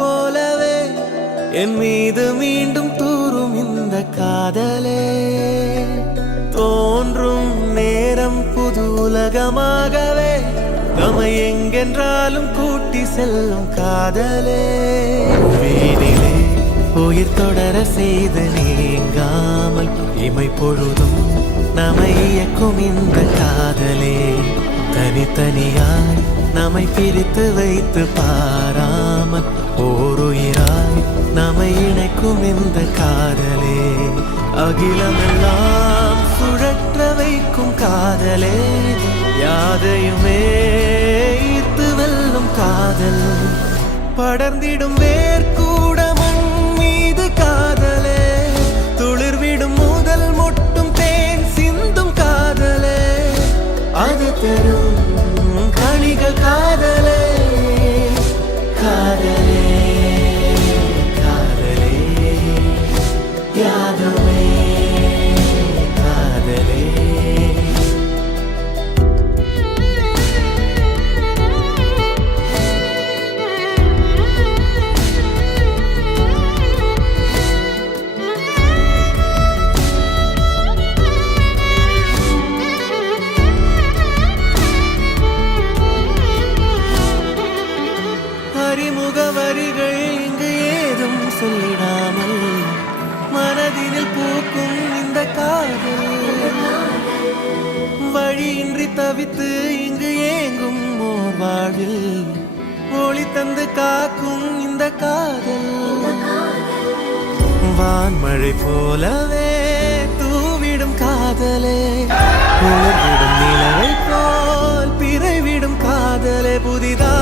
போலவே என் மீது மீண்டும் தூரும் இந்த காதலே தோன்றும் நேரம் புது உலகமாகவே நம்மை எங்கென்றாலும் கூட்டி செல்லும் காதலே வீணிலே உயிர் தொடர செய்து நீங்காமல் இமை பொழுதும் நம்மை இயக்கும் இந்த காதலே தனித்தனியாய் நம்மை பிரித்து வைத்து பாராமல் ஓருயிராய் நம்மை இணைக்கும் இந்த காதலே அகிலமெல்லாம் சுழற்ற வைக்கும் காதலே யாதையுமே ஈர்த்து வெல்லும் காதல் படர்ந்திடும் வேர்க்கூட மண் மீது காதலே துளிர்விடும் முதல் மொட்டும் தேன் சிந்தும் காதலே அது தரும் கனிகள் காதலே காதலே காதலே யாதுமே காதலே முகவரிகள் இங்கு ஏதும் சொல்லிடாமல் மனதினில் பூக்கும் இந்த காதல் வழியின்றி தவித்து இங்கு ஏங்கும் ஓர் வாழ்வில் ஒளி தந்து காக்கும் இந்த காதல் வான்மழை போலவே தூவிடும் காதலே உலர்விடும் நிலவை போல் பிறவிடும் காதலே புதிதா